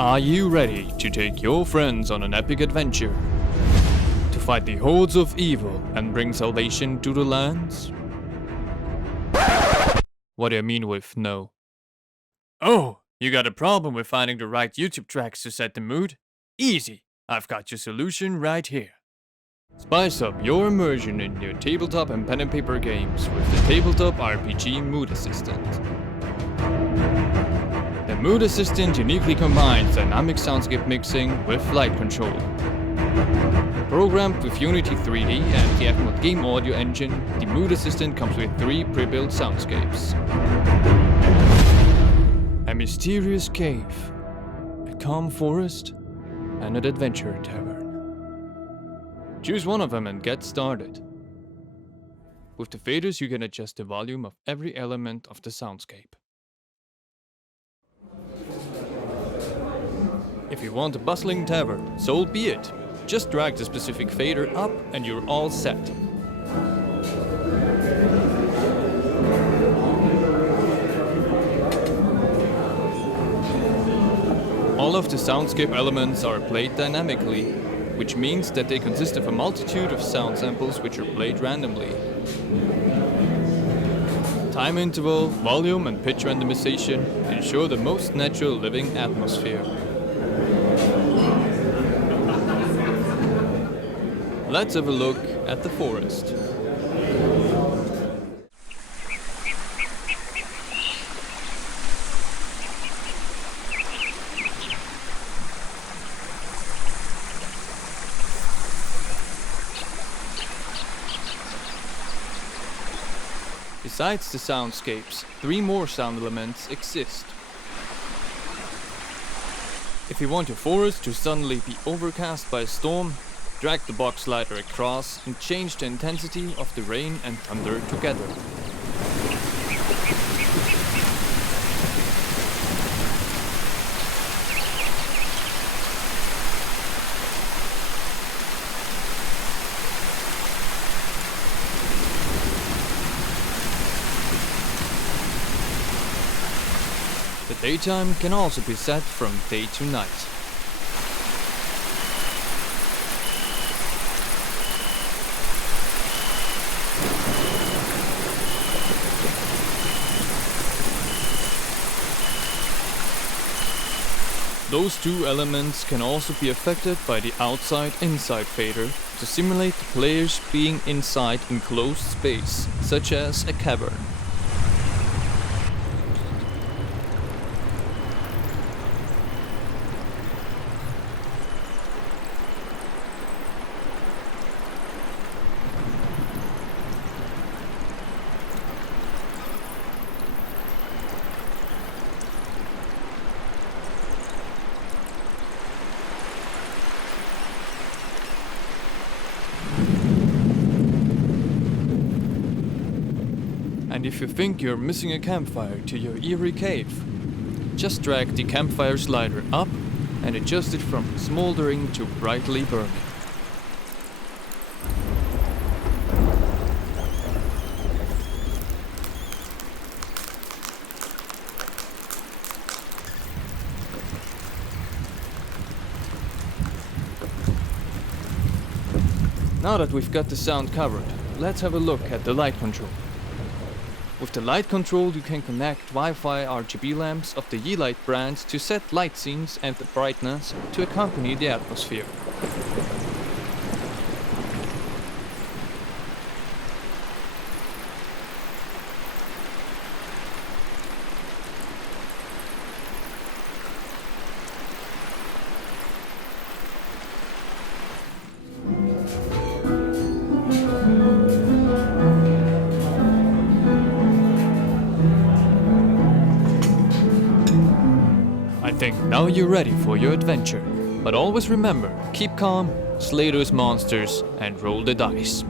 Are you ready to take your friends on an epic adventure? To fight the hordes of evil and bring salvation to the lands? What do you mean with no? Oh, you got a problem with finding the right YouTube tracks to set the mood? Easy, I've got your solution right here. Spice up your immersion in your tabletop and pen and paper games with the Tabletop RPG Mood Assistant. The Mood Assistant uniquely combines dynamic soundscape mixing with light control. Programmed with Unity 3D and the FMOD Game Audio-Engine, the Mood Assistant comes with 3 pre-built soundscapes. A mysterious cave, a calm forest, and an adventure tavern. Choose one of them and get started. With the faders you can adjust the volume of every element of the soundscape. If you want a bustling tavern, so be it. Just drag the specific fader up and you're all set. All of the soundscape elements are played dynamically, which means that they consist of a multitude of sound samples which are played randomly. Time interval, volume and pitch randomization ensure the most natural living atmosphere. Let's have a look at the forest. Besides the soundscapes, 3 more sound elements exist. If you want your forest to suddenly be overcast by a storm, drag the box slider across and change the intensity of the rain and thunder together. The daytime can also be set from day to night. Those 2 elements can also be affected by the outside-inside fader to simulate the players being inside enclosed space, such as a cavern. And if you think you're missing a campfire to your eerie cave, just drag the campfire slider up and adjust it from smoldering to brightly burning. Now that we've got the sound covered, let's have a look at the light control. With the light control you can connect Wi-Fi RGB lamps of the Yeelight brand to set light scenes and the brightness to accompany the atmosphere. I think now you're ready for your adventure. But always remember, keep calm, slay those monsters, and roll the dice.